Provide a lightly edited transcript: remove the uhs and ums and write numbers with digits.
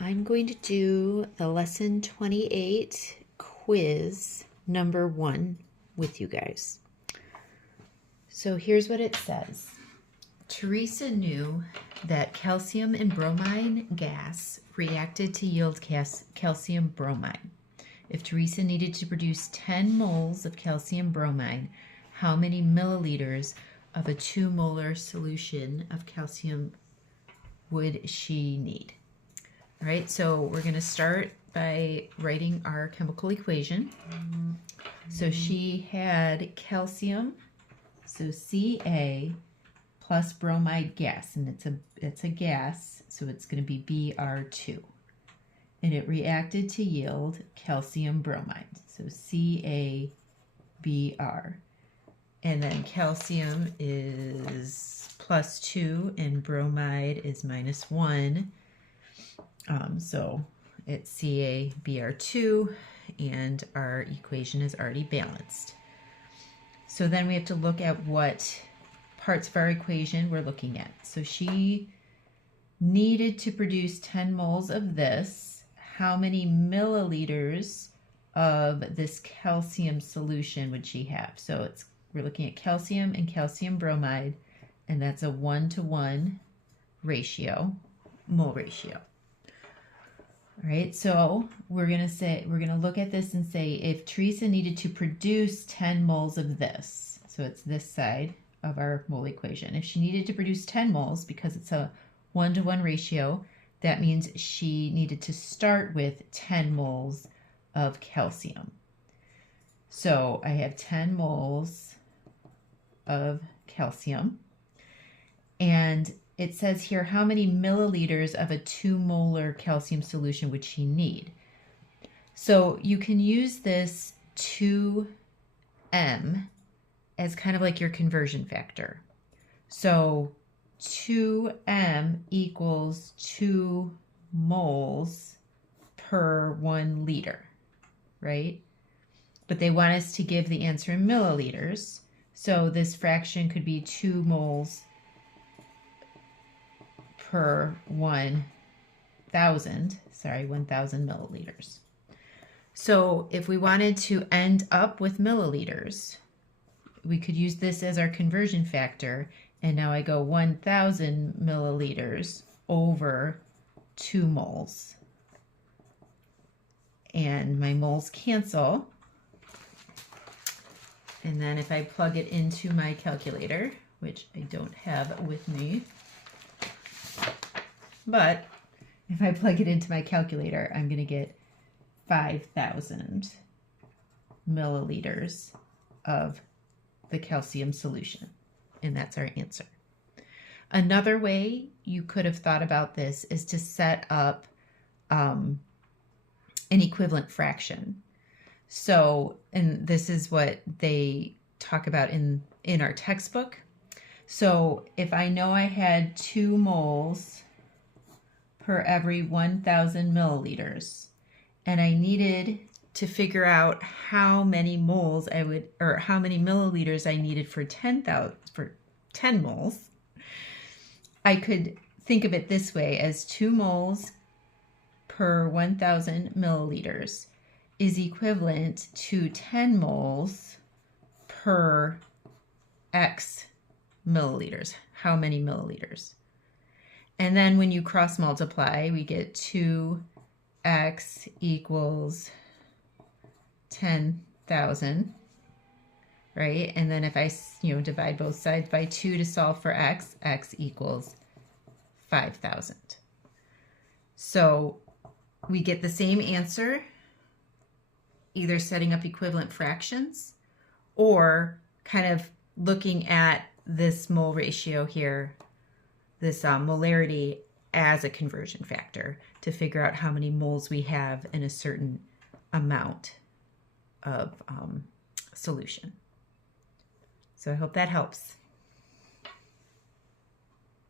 I'm going to do the lesson 28 quiz number 1 with you guys. So here's what it says. Teresa knew that calcium and bromine gas reacted to yield calcium bromine. If Teresa needed to produce 10 moles of calcium bromine, how many milliliters of a 2 molar solution of calcium would she need? All right, so we're going to start by writing our chemical equation. So she had calcium, so Ca plus bromide gas, and it's a gas, so it's going to be Br2. And it reacted to yield calcium bromide, so CaBr. And then calcium is +2 and bromide is -1. So it's CaBr2, and our equation is already balanced. So then we have to look at what parts of our equation we're looking at. So she needed to produce 10 moles of this. How many milliliters of this calcium solution would she have? So we're looking at calcium and calcium bromide, and that's a 1-to-1 ratio, mole ratio. All right, so we're going to look at this and say if Teresa needed to produce 10 moles of this, so it's this side of our mole equation. If she needed to produce 10 moles, because it's a 1-to-1 ratio, that means she needed to start with 10 moles of calcium. So I have 10 moles of calcium, and it says here how many milliliters of a 2 molar calcium solution would she need. So you can use this 2m as kind of like your conversion factor. So 2m equals 2 moles per 1 liter, right? But they want us to give the answer in milliliters. So this fraction could be 2 moles per 1,000 milliliters. So if we wanted to end up with milliliters, we could use this as our conversion factor, and now I go 1,000 milliliters over 2 moles. And my moles cancel. And then if I plug it into my calculator, which I don't have with me, but if I plug it into my calculator, I'm going to get 5,000 milliliters of the calcium solution, and that's our answer. Another way you could have thought about this is to set up an equivalent fraction. So, and this is what they talk about in our textbook. So if I know I had 2 moles per every 1,000 milliliters, and I needed to figure out how many moles how many milliliters I needed for 10 moles, I could think of it this way as 2 moles per 1,000 milliliters is equivalent to 10 moles per X milliliters. How many milliliters? And then when you cross multiply, we get 2x equals 10,000, right? And then if I, divide both sides by 2 to solve for x, x equals 5,000. So we get the same answer, either setting up equivalent fractions or kind of looking at this mole ratio here, this molarity, as a conversion factor to figure out how many moles we have in a certain amount of solution. So I hope that helps.